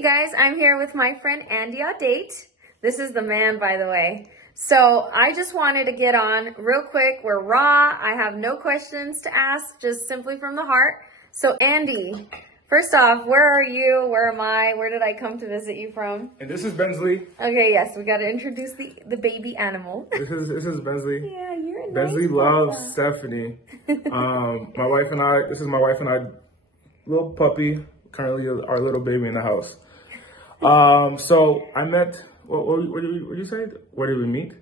Hey guys, I'm here with my friend Andy on date. This is the man, by the way. So I just wanted to get on real quick. We're raw. I have no questions to ask, just simply from the heart. So Andy, first off, where are you? Where am I? Where did I come to visit you from? And this is Bensley. Okay, yes, we got to introduce the baby animal. This is Bensley. Yeah, you're a Bensley nice loves papa. Stephanie. My wife and I. This is my wife and I. Little puppy. Currently, our little baby in the house. So I met. What did you say? Where did we meet?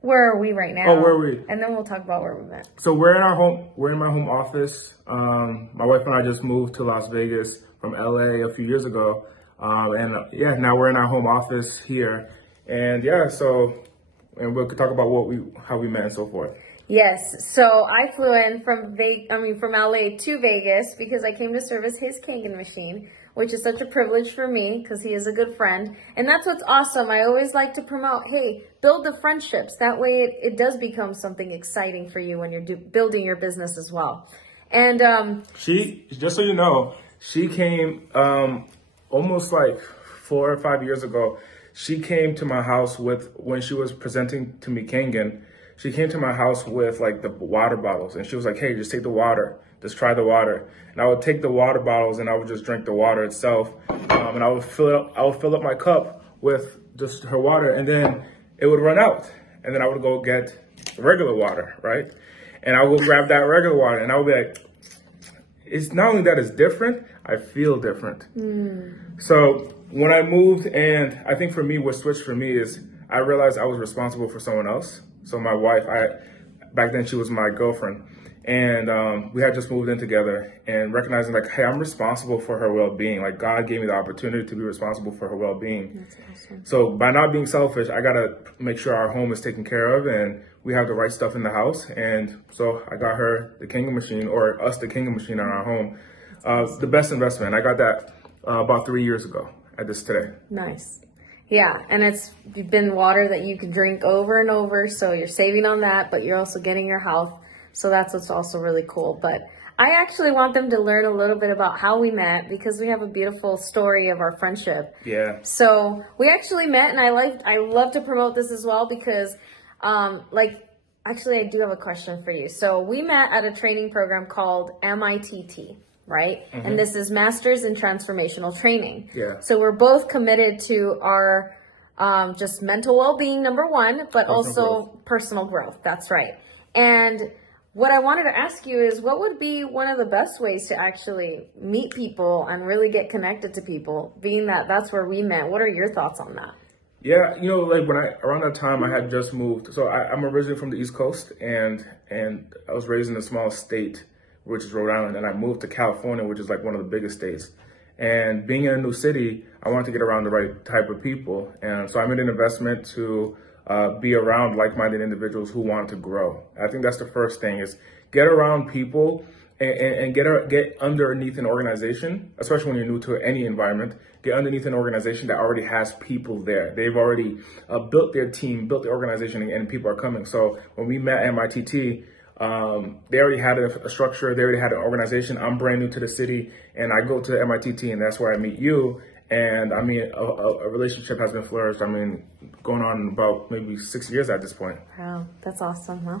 Where are we right now? Oh, where are we? And then we'll talk about where we met. So we're in our home. We're in my home office. My wife and I just moved to Las Vegas from LA a few years ago, and now we're in our home office here. And and we'll talk about how we met and so forth. Yes, so I flew in from LA to Vegas because I came to service his Kangen machine, which is such a privilege for me because he is a good friend. And that's what's awesome. I always like to promote, hey, build the friendships. That way it does become something exciting for you when you're building your business as well. And she, just so you know, she came almost like 4 or 5 years ago. She came to my house when she was presenting to me Kangen. She came to my house with like the water bottles, and she was like, hey, just take the water. Just try the water. And I would take the water bottles and I would just drink the water itself. And I would fill up my cup with just her water, and then it would run out. And then I would go get regular water, right? And I would grab that regular water and I would be like, it's not only that it's different, I feel different. So when I moved, and I think for me, what switched for me is I realized I was responsible for someone else. So my wife, back then she was my girlfriend, and we had just moved in together, and recognizing like, hey, I'm responsible for her well-being. Like God gave me the opportunity to be responsible for her well-being. that's awesome. So by not being selfish, I gotta make sure our home is taken care of and we have the right stuff in the house. And so I got her the Kangen machine, or us the Kangen machine in our home. The best investment. I got that about 3 years ago at this today. Nice. Yeah, and it's been water that you can drink over and over, so you're saving on that, but you're also getting your health. So that's what's also really cool. But I actually want them to learn a little bit about how we met because we have a beautiful story of our friendship. Yeah. So we actually met, and I love to promote this as well because, actually, I do have a question for you. So we met at a training program called MITT. Right? Mm-hmm. And this is Masters in Transformational Training. Yeah. So we're both committed to our just mental well-being, number one, but also personal growth. That's right. And what I wanted to ask you is, what would be one of the best ways to actually meet people and really get connected to people, being that that's where we met? What are your thoughts on that? Yeah, like around that time I had just moved. So I'm originally from the East Coast, and I was raised in a small state, which is Rhode Island, and I moved to California, which is like one of the biggest states. And being in a new city, I wanted to get around the right type of people. And so I made an investment to be around like-minded individuals who want to grow. I think that's the first thing, is get around people and get underneath an organization, especially when you're new to any environment. Get underneath an organization that already has people there. They've already built their team, built the organization, and people are coming. So when we met at MITT, they already had a structure, they already had an organization. I'm brand new to the city, and I go to MITT, and that's where I meet you. And I mean, a relationship has been flourished. I mean, going on about maybe 6 years at this point. Wow, that's awesome, huh?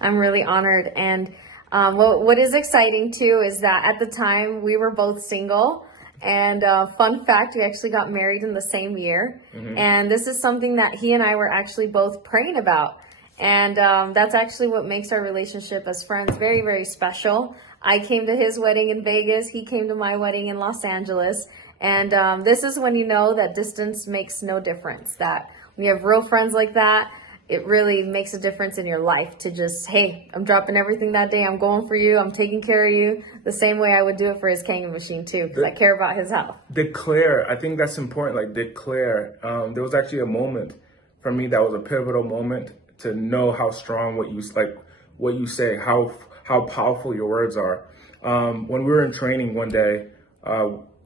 I'm really honored. And what is exciting too is that at the time we were both single. And fun fact, we actually got married in the same year. Mm-hmm. And this is something that he and I were actually both praying about. And that's actually what makes our relationship as friends very, very special. I came to his wedding in Vegas. He came to my wedding in Los Angeles. And this is when you know that distance makes no difference. That when you have real friends like that, it really makes a difference in your life to just, hey, I'm dropping everything that day. I'm going for you. I'm taking care of you the same way I would do it for his Kangen machine too, because I care about his health. Declare. I think that's important. Like declare. There was actually a moment for me that was a pivotal moment to know how strong what you say, how powerful your words are. When we were in training one day,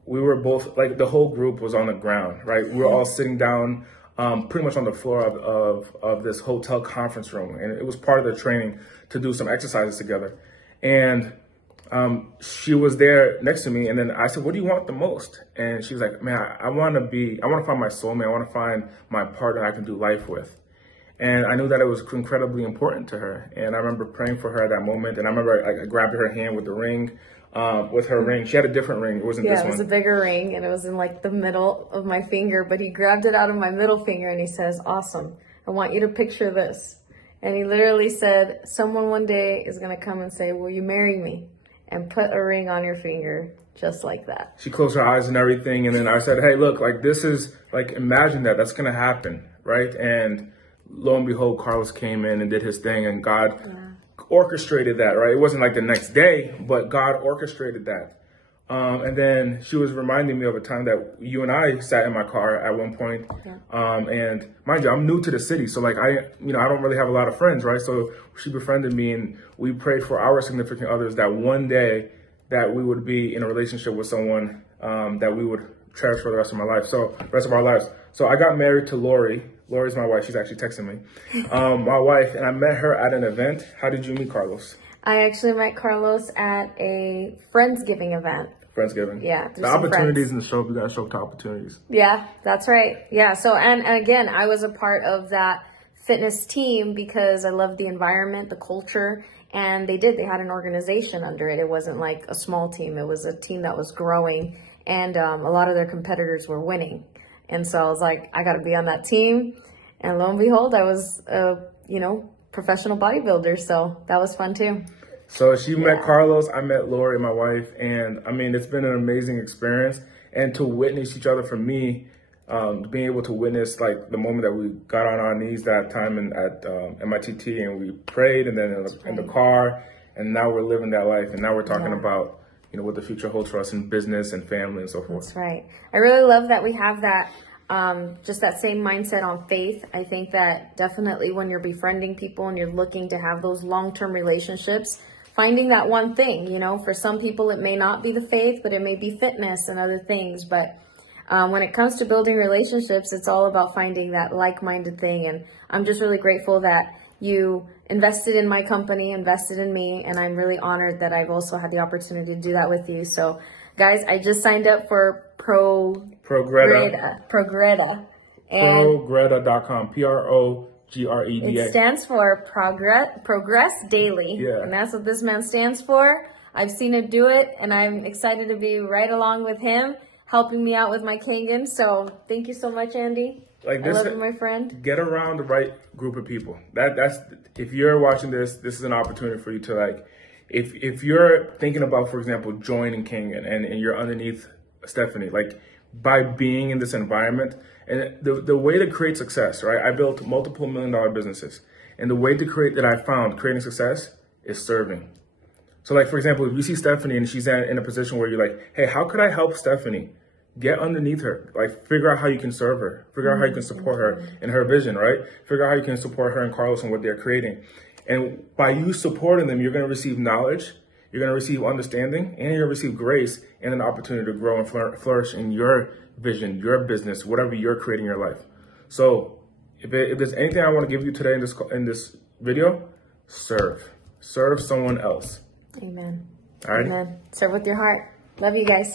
we were both, like, the whole group was on the ground, right? We were all sitting down pretty much on the floor of this hotel conference room. And it was part of the training to do some exercises together. And she was there next to me, and then I said, "What do you want the most?" And she was like, "Man, I want to find my soulmate. I want to find my partner I can do life with." And I knew that it was incredibly important to her. And I remember praying for her at that moment. And I remember I grabbed her hand with the ring, with her ring. She had a different ring. It wasn't this one. Yeah, it was a bigger ring, and it was in like the middle of my finger. But he grabbed it out of my middle finger, and he says, "Awesome. I want you to picture this." And he literally said, "Someone one day is going to come and say, 'Will you marry me?' And put a ring on your finger just like that." She closed her eyes and everything. And then I said, "Hey, look, like this is like, imagine that. That's going to happen, right?" And lo and behold, Carlos came in and did his thing, and God orchestrated that, right? It wasn't like the next day, but God orchestrated that. And then she was reminding me of a time that you and I sat in my car at one point. And mind you, I'm new to the city. So like, I don't really have a lot of friends, right? So she befriended me, and we prayed for our significant others that one day that we would be in a relationship with someone that we would cherish for the rest of our lives. So I got married to Lori. Lori's my wife. She's actually texting me. My wife, and I met her at an event. How did you meet Carlos? I actually met Carlos at a Friendsgiving event. Friendsgiving. Yeah. The opportunities in the show, we got to show up to opportunities. Yeah, that's right. Yeah. So, and again, I was a part of that fitness team because I loved the environment, the culture, and they had an organization under it. It wasn't like a small team. It was a team that was growing, and a lot of their competitors were winning. And so I was like, I got to be on that team. And lo and behold, I was a, professional bodybuilder. So that was fun too. So she met Carlos, I met Lori, my wife. And I mean, it's been an amazing experience. And to witness each other, for me, being able to witness like the moment that we got on our knees that time at MITT, and we prayed, and then in the car, and now we're living that life. And now we're talking about what the future holds for us in business and family and so forth. That's right. I really love that we have that, just that same mindset on faith. I think that definitely when you're befriending people and you're looking to have those long-term relationships, finding that one thing, for some people it may not be the faith, but it may be fitness and other things. But when it comes to building relationships, it's all about finding that like-minded thing. And I'm just really grateful that you invested in my company, invested in me, and I'm really honored that I've also had the opportunity to do that with you. So, guys, I just signed up for Progreda. Progreda.com. Progreda. It stands for Progress Daily. Yeah. And that's what this man stands for. I've seen it do it, and I'm excited to be right along with him, helping me out with my Kangen. So thank you so much, Andy. I love you, my friend. Get around the right group of people. That's if you're watching this is an opportunity for you to like, if you're thinking about, for example, joining Kangen and you're underneath Stephanie, like by being in this environment, and the way to create success, right? I built multiple $1 million businesses, and the way to creating success is serving. So like, for example, if you see Stephanie and she's in a position where you're like, hey, how could I help Stephanie? Get underneath her, like figure out how you can serve her, figure out how you can support her in her vision, right? Figure out how you can support her and Carlos and what they're creating. And by you supporting them, you're going to receive knowledge, you're going to receive understanding, and you're going to receive grace and an opportunity to grow and flourish in your vision, your business, whatever you're creating in your life. So if there's anything I want to give you today in this video, serve someone else. Amen. All right. Amen. Serve with your heart. Love you guys.